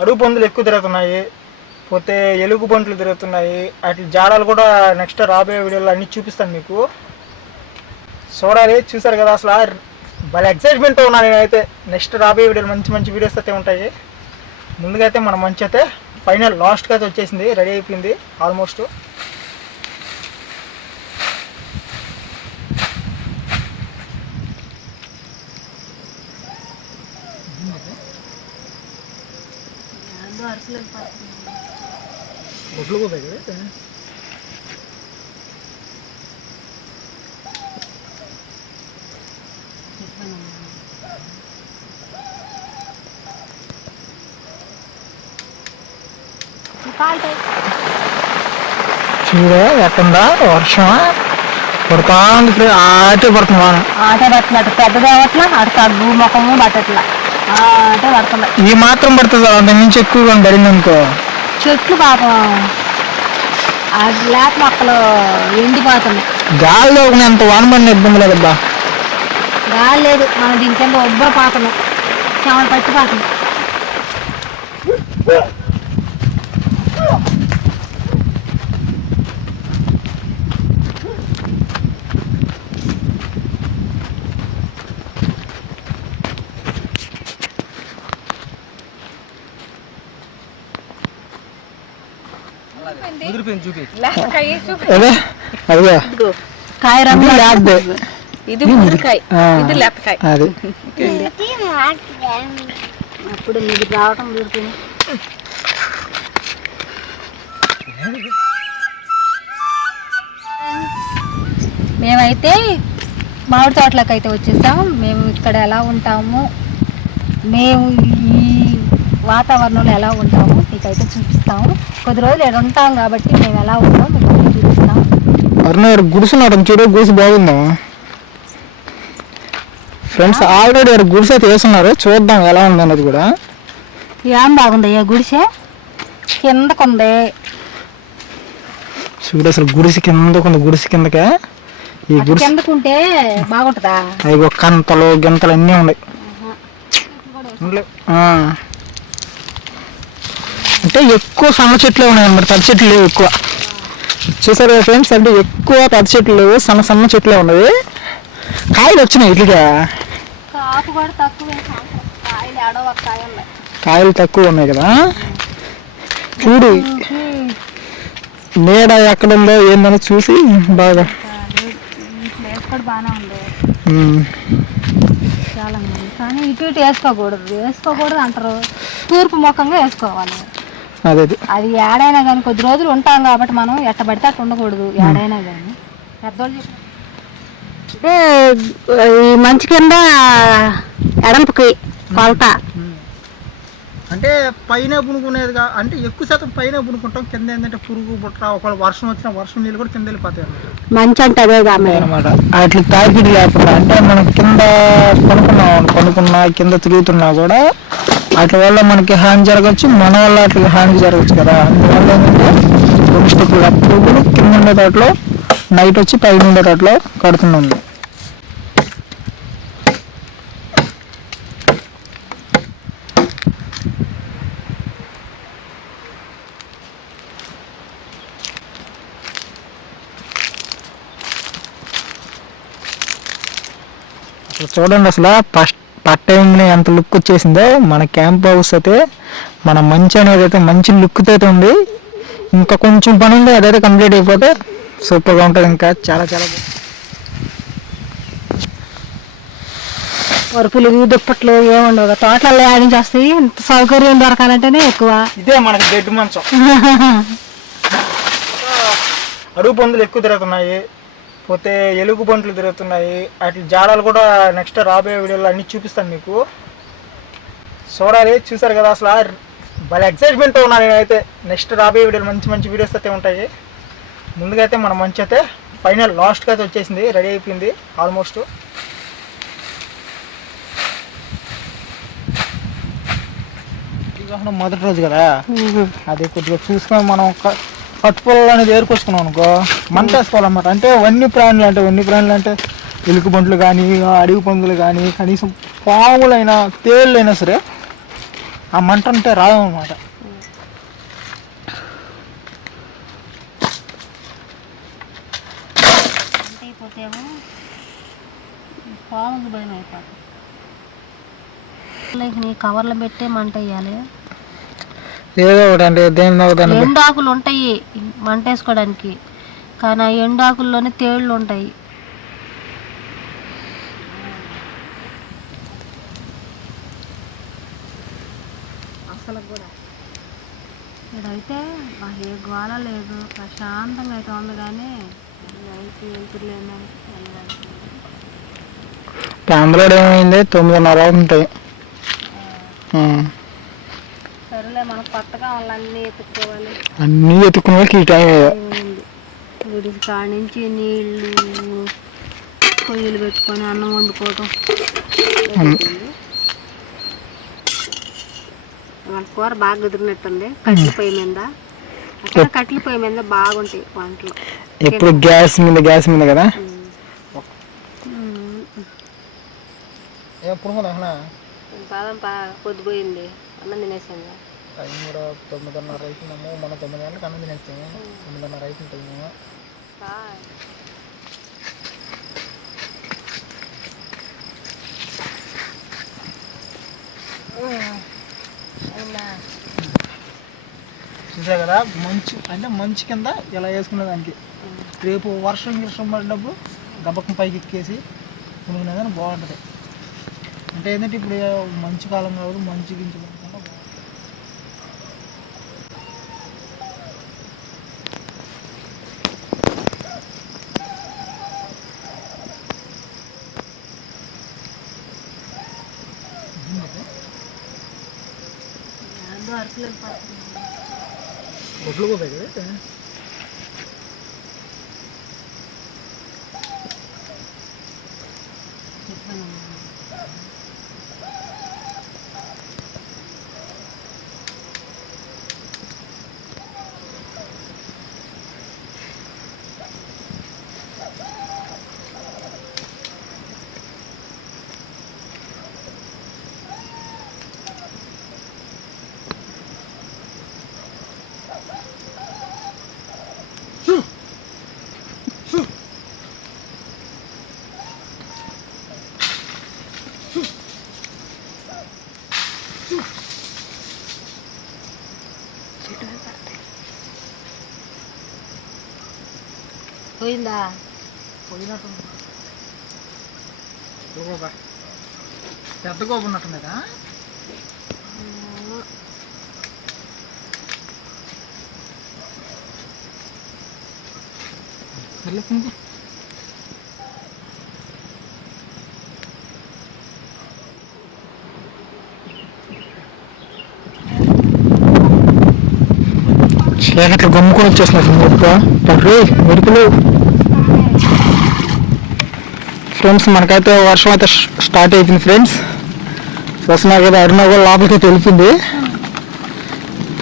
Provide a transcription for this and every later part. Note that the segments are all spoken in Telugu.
అడుగు పందులు ఎక్కువ తిరుగుతున్నాయి, పోతే ఎలుగు బంట్లు తిరుగుతున్నాయి. వాటి జాడాలు కూడా నెక్స్ట్ రాబోయే వీడియోలో అన్నీ చూపిస్తాను మీకు. చూడాలి. చూసారు కదా, అసలు భలే ఎక్సైట్మెంట్ ఉన్నాను నేనైతే. నెక్స్ట్ రాబోయే వీడియోలు మంచి మంచి వీడియోస్ అయితే ఉంటాయి. ముందుగా అయితే మన మంచి అయితే ఫైనల్ లాస్ట్కి అయితే వచ్చేసింది, రెడీ అయిపోయింది ఆల్మోస్ట్. గుడ్లు కూడా కదా చూడ ఎట్టుందా వర్షం పడుతా ఉంది. ఆటే పడుతుంది వాన. ఆటే పడుతున్నట్టు పెద్దది అవ్వట్లా, అటు తగ్గు ముఖము పట్టట్లా, ఆటే పడుతుంది. ఈ మాత్రం పడుతుంది, అంత మించి ఎక్కువగా పడింది అనుకో. చెట్లు పాపం లేక మొక్కలు ఎండిపోతున్నాయి. గాలిలో అంత వాన పడిన ఇబ్బంది లేదబ్బా. గాలి లేదు, మనం దీని కింద ఒబ్బర పాతున్నాం, చెమట పట్టి పాతున్నాం. కాయ రంగు ఇది మురికాయ, ఇది లెప్పకాయ. అప్పుడు మీకు రావటం దొరికింది. మేమైతే మామిడి తోటలకు అయితే వచ్చేసాం. మేము ఇక్కడ ఎలా ఉంటాము, మేము ఈ వాతావరణంలో ఎలా ఉంటాము మీకైతే చూపిస్తాము. కొద్ది రోజులు ఇక్కడ ఉంటాం కాబట్టి మేము ఎలా ఉంటాం మీకు చూపిస్తాం. గుడిసున్నాడు చూడ, గుడిసు బాగుందా ఫ్రెండ్స్? ఆల్రెడీ గుడిసె అయితే వేస్తున్నారు, చూద్దాం ఎలా ఉంది అన్నది కూడా. ఏం బాగుంది గుడిసె, కిందకుంది చూడు. అసలు గుడిసి కిందకుంది, గుడిసి కిందకే. ఈ గుడిసి కిందకుంటే బాగుంటుందా? అవి కంతలు గింతలు అన్నీ ఉన్నాయి. అంటే ఎక్కువ సన్న చెట్లు ఉన్నాయి అన్నమాట, పెద్ద చెట్లు లేవు ఎక్కువ. చూసారు కదా ఫ్రెండ్స్, అంటే ఎక్కువ పెద్ద చెట్లు లేవు, సన్న సన్న చెట్లే ఉన్నవి. కాయలు వచ్చినాయి ఇట్లుగా, కాయలు తక్కువ ఉన్నాయి కదా. చూడు నీడ ఎక్కడుందో ఏందని చూసి బాగా. కానీ ఇటు ఇటు వేసుకోకూడదు అంటారు, తూర్పు ముఖంగా వేసుకోవాలి. అదే అది ఏడైనా కానీ కొద్ది రోజులు ఉంటాం కాబట్టి మనం ఎట్ట పడితే అట్ట ఉండకూడదు. ఏడైనా కానీ పెద్దోళ్ళు అంటే ఈ మంచి కింద ఎడంపుకి కొలత అంటే పైన పునుకునేదిగా, అంటే ఎక్కువ శాతం పైన పునుకుంటాం. కింద ఏంటంటే పురుగు బుట్ట, ఒకవేళ వర్షం వచ్చిన వర్షం నీళ్ళు కూడా కింద వెళ్ళిపోతాయి మంచి అంటే అదే అనమాట. వాటికి తాకిడి లేకుండా, అంటే మనం కింద కొనుక్కున్నా కింద తిరుగుతున్నా కూడా వాటి వల్ల మనకి హాని జరగచ్చు, మన వల్ల వాటికి హాని జరగచ్చు కదా. అందువల్ల ఏంటంటే రెండు పురుగులు కింద ఉండే తోటలో నైట్ వచ్చి పైన ఉండే తోటలో కడుతున్నాం. చూడండి అసలు ఫస్ట్ టైంలో ఎంత లుక్ వచ్చేసిందో మన క్యాంప్ హౌస్ అయితే. మన మంచి అనేది అయితే మంచి లుక్తో అయితే ఉంది. ఇంకా కొంచెం పని ఉంది, అదైతే కంప్లీట్ అయిపోతే సూపర్గా ఉంటుంది. ఇంకా చాలా చాలా వరుపులు దుప్పట్లు ఏముండవు, తోటలలో ఆడించి వస్తాయి. సౌకర్యం దొరకాలంటేనే ఎక్కువ. ఇదే మనకి బెడ్ మంచం. అడుగు పందులు ఎక్కువ తిరుగుతున్నాయి, పోతే ఎలుగు బంట్లు తిరుగుతున్నాయి. వాటి జాడాలు కూడా నెక్స్ట్ రాబోయే వీడియోలో అన్నీ చూపిస్తాను మీకు. చూడాలి. చూసారు కదా, అసలు భలే ఎక్సైట్మెంట్ ఉన్నాను నేనైతే. నెక్స్ట్ రాబోయే వీడియోలు మంచి మంచి వీడియోస్ అయితే ఉంటాయి. ముందుగా అయితే మన మంచి అయితే ఫైనల్ లాస్ట్కి అయితే వచ్చేసింది, రెడీ అయిపోయింది ఆల్మోస్ట్. మొదటి రోజు కదా, అది కొద్దిగా చూసుకొని మనం పట్టుపొలాలు అనేది ఏరుకొసుకున్నాం అనుకో, మంట వేసుకోవాలన్నమాట. అంటే వన్య ప్రాణులు అంటే ఎలుగు బంట్లు కానీ, అడవి పందులు కానీ, కనీసం పాములైనా తేళ్ళైనా సరే ఆ మంట ఉంటే రాదన్నమాట. మంట అయిపోతేమో పాముకి భయం అయిపోతుంది. నీ కవర్లో పెట్టే మంట వేయాలి. ఏదో ఒకటి అంటే దేని ఎండాకులు ఉంటాయి మంట వేసుకోవడానికి, కానీ ఆ ఎండాకుల్లోనే తేళ్ళు ఉంటాయి. అసలు కూడా ఇదైతే మాకు ఏ గోళ లేదు, ప్రశాంతంగా అయితే ఉంది. కానీ అయితే వెళ్తుర్లేదని అందులో ఏమైంది 9:30 ఉంటాయి. సరేలే, మనకు కొత్తగా వాళ్ళన్నీ ఎత్తుక్కోవాలి. అన్నీ ఎత్తుకునే వాళ్ళకి ఈ టైం గుడి కాడి నుంచి నీళ్ళు పొయ్యిలు పెట్టుకొని అన్నం వండుకోవటం. మన కూర బాగా కుదిరినట్టుంది. కట్టెల పొయ్యి మీద, అక్కడ కట్టెల పొయ్యి మీద బాగుంటాయి వంటలు. ఎప్పుడు గ్యాస్ మీద కదా. బాదం పొద్దుపోయింది, అన్నం తినేసాను. టైం కూడా 9:30 అవుతుందేమో. మన 9 గంటలకు అన్నం తినేస్తాము. 9:30 అవుతుంటాము. చూసా కదా మంచు అంటే మంచు కింద ఇలా వేసుకునే దానికి. రేపు వర్షం పడినప్పుడు గబక్కం పైకి ఎక్కేసి కొనుక్కునేదాన్ని బాగుంటుంది. అంటే ఏంటంటే ఇప్పుడు మంచు కాలం కాబట్టి మంచు గించు ఒడ్లు పోతాయి కదా. పోయిందా? పోయినట్టు పెద్ద గోపు ఉన్నట్టుంది కదా. సర్లేకుంది. చీకట్లు గమ్ముకొని వచ్చేస్తున్నారు మెరుపులు. ఫ్రెండ్స్ మనకైతే వర్షం అయితే స్టార్ట్ అయిపోయింది. ఫ్రెండ్స్ చూస్తున్నారు కదా, అరుణ కూడా లోపలికి తెలిపింది.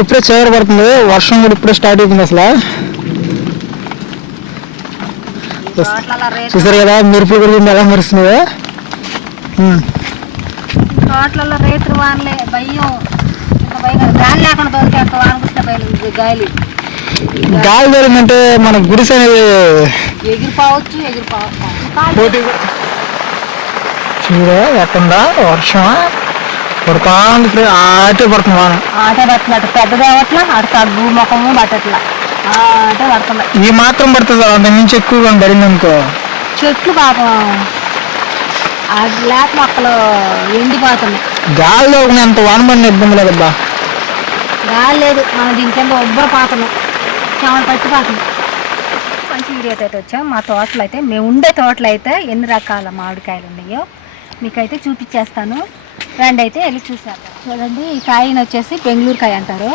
ఇప్పుడే చీకటి పడుతుంది, వర్షం కూడా ఇప్పుడే స్టార్ట్ అయిపోయింది. అసలు చూసారు కదా మెరుపులు కూడా ఎలా మెరుస్తున్నాయో. తోటలలో రైతులు వానలే భయం, గాలి లేకుండా తోలితే వాన కుట్టిన గాలి తోలిందంటే మన గుడిసె అనేది ఎగిరిపోవచ్చు. చూడ ఎక్కడా వర్షం పడుతుంది. ఆటే పడుతుంది వాన. ఆటే పడుతున్నట్టు పెద్దది అవ్వట్లా, అటు తగ్గు ముఖము పట్టట్లా, ఆటే పడుతుంది. ఈ మాత్రం పడుతుంది, అంత మించి ఎక్కువగా పడింది అనుకో. చెట్లు పాపం లేత మొక్కలు ఎండిపోతున్నాయి. గాలిలో అంత వాన పడిన ఇబ్బంది లేదబ్బా. గాలి లేదు, మనం దీని కింద ఉబ్బరపోతున్నాం, చెమలు పట్టిపోతున్నాం. మంచి వీడియోతో అయితే వచ్చాం. మా తోటలు అయితే, మేము ఉండే తోటలు అయితే ఎన్ని రకాల మామిడికాయలు ఉన్నాయో మీకైతే చూపించేస్తాను. రండి అయితే వెళ్ళి చూసేద్దాం. చూడండి, ఈ కాయని వచ్చేసి బెంగళూరు కాయ అంటారు.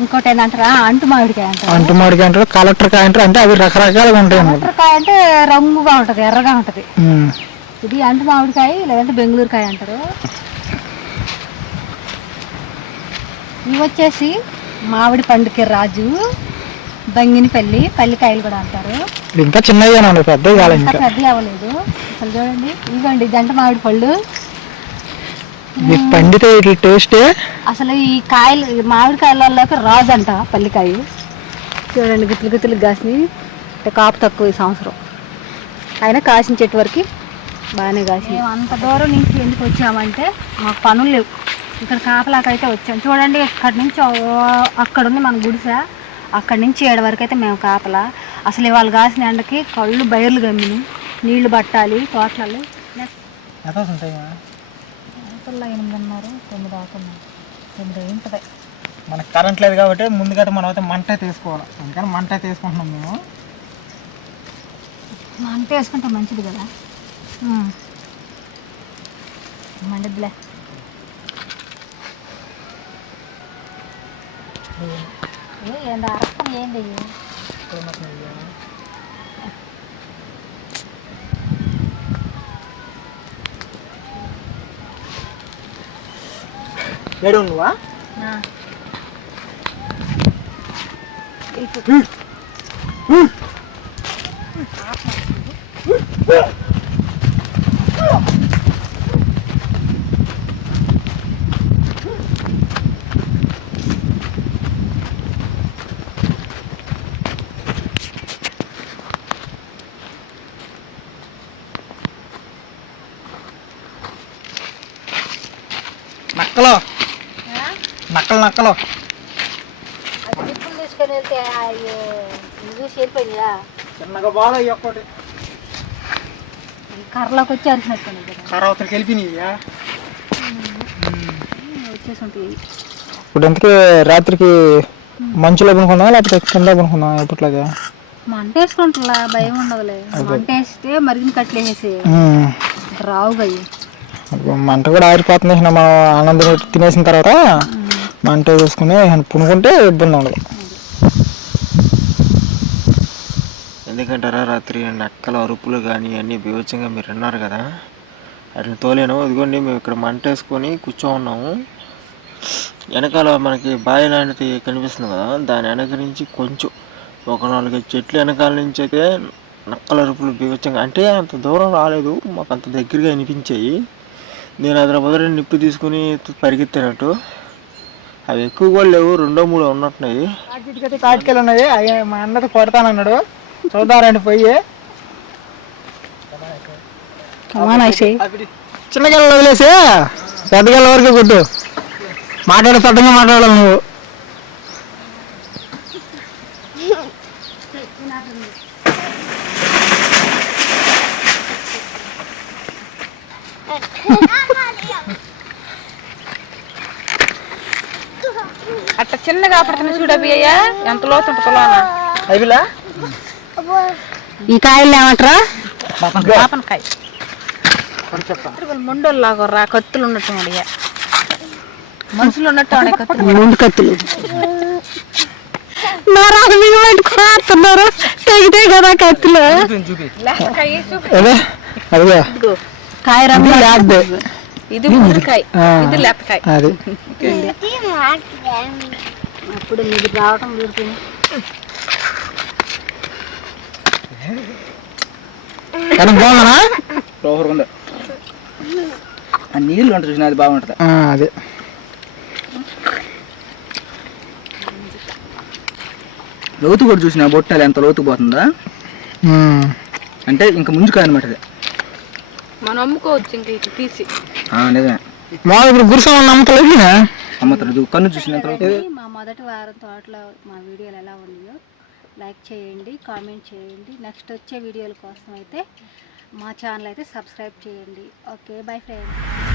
ఇంకోటి ఏంటంటారా అంటు మామిడికాయ అంటారు. అంటు మామిడికాయ అంటారు, కలెక్టర్ కాయ అంటారు. అంటే అవి రకరకాలుగా ఉంటాయి. కలెక్టర్ కాయ అంటే రంగుగా ఉంటుంది, ఎర్రగా ఉంటుంది. ఇది అంటు మామిడికాయ, లేదంటే బెంగళూరు కాయ అంటారు. ఇవి వచ్చేసి మామిడి పండుకి రాజు, బంగినపల్లి, పల్లికాయలు కూడా అంటారు. ఇంకా చిన్నగా ఉన్నాయి, పెద్దగా పెద్దగా అవ్వలేదు. అసలు చూడండి, ఇవ్వండి జంట మామిడి పళ్ళు. మీకు పండితే ఇట్లా టేస్టే. అసలు ఈ కాయలు మామిడికాయలలోకి రాదంట పల్లికాయ. చూడండి గుత్తులు గుత్తులు కాసినాయి. కాపు తక్కువ ఈ సంవత్సరం, అయినా కాసిన చెట్టు వరకు బాగానే కాసింది. మేము అంత దూరం నుంచి ఎందుకు వచ్చామంటే మాకు పనులు లేవు, ఇక్కడ కాపలాకైతే వచ్చాం. చూడండి ఇక్కడి నుంచి అక్కడ ఉంది మన గుడిసె, అక్కడి నుంచి 7 వరకు అయితే మేము కాపలా. అసలు ఇవాళ కాసిన ఎండకి కళ్ళు బయర్లు గమ్మిని, నీళ్లు పట్టాలి తోటలలో. ఎంతలో 8:30, 9 అవుతుంది, 9 ఉంటుంది. మనకు కరెంట్ లేదు కాబట్టి ముందుగా మనం అయితే మంట తీసుకోవాలి. అందుకని మంట తీసుకుంటున్నాం మేము. మంట వేసుకుంటే మంచిది కదా, మండిద్లే. ఏంది అరకం ఏంది? వేడి నువ్వా? నక్కలో నక్కలు టిప్పులు తీసుకొని వెళ్తే చూసి వెళ్ళిపోయినా చిన్నగా బాగా ఒక్కటి కర్రలోకి వచ్చి అరిసినట్టు కర్ర అవతలకి వెళ్ళిపోయినాయ్యా. వచ్చేసి ఉంటాయి. ఇప్పుడు ఎందుకే రాత్రికి మంచులో పనుకుందాం లేకపోతే కింద పనుకుందాం? ఎప్పట్లాగా మంట వేసుకుంటా, భయం ఉండదులే. మంట వేస్తే మరిగిన కట్లు వేసి రావు అయ్యి. మంట కూడా ఆరిపోతుంది. మనం ఆనందం తినేసిన తర్వాత మంట వేసుకుని పునుకుంటే ఇబ్బంది ఉండదు. ఎందుకంటారా, రాత్రి నక్కల అరుపులు కానీ అన్నీ బీభత్సంగా మీరు విన్నారు కదా, అట్లా తోలేను. ఇదిగోండి మేము ఇక్కడ మంట వేసుకొని కూర్చో ఉన్నాము. వెనకాల మనకి బావి లాంటిది కనిపిస్తుంది కదా, దాని వెనక నుంచి కొంచెం ఒక 4 చెట్లు వెనకాల నుంచి అయితే నక్కల అరుపులు బీభత్సంగా, అంటే అంత దూరం రాలేదు, మాకు అంత దగ్గరగా అనిపించాయి. నేను అదర మొదటి నిప్పు తీసుకుని పరిగెత్తినట్టు. అవి ఎక్కువ కూడా లేవు, 2-3 ఉన్నట్టున్నాయి. కాటికెళ్ళి ఉన్నాయి. అవి మా అన్నది కొడతానన్నాడు, చూద్దారండి పోయి. చిన్న గెల వదిలేసి పెద్ద గెల వరకు కొట్టు. సొంతంగా మాట్లాడాలి నువ్వు. అట్లా చిన్నగా పడుతున్నా చూడబి అయ్యా, ఎంత లోతుంటుందా అయిలా. ఈ కాయలు ఏమంటారా? పాపనకాయ. ముండోళ్ళలాగా రా, కత్తులు ఉన్నట్టు అడిగా, మనుషులు ఉన్నట్టు కత్తులు, ముందు కత్తులు కోస్తున్నారు. తెగితే కదా కత్తులు. కాయ రంగు ఇది మురికాయ, ఇది లెప్పకాయ. అప్పుడు మీకు రావటం దొరికింది. బాగుందా? ఉంది ఆ నీళ్ళు ఉంటుంది చూసిన, అది బాగుంటుంది. అదే లోతు కూడా చూసిన, బొట్టాలి ఎంత లోతు పోతుందా అంటే ఇంకా ముంచుకాయ అనమాట. అది మనం అమ్ముకోవచ్చు ఇంకా ఇటు తీసి. నిజమే. మా ఇప్పుడు గురుసం అమ్మతలేదు, అమ్మతారు కన్ను చూసిన. మా మొదటి వారం తోటలో మా వీడియోలు ఎలా ఉన్నాయో లైక్ చేయండి, కామెంట్ చేయండి. నెక్స్ట్ వచ్చే వీడియోల కోసం అయితే మా ఛానల్ అయితే సబ్స్క్రైబ్ చేయండి. Okay, bye friends.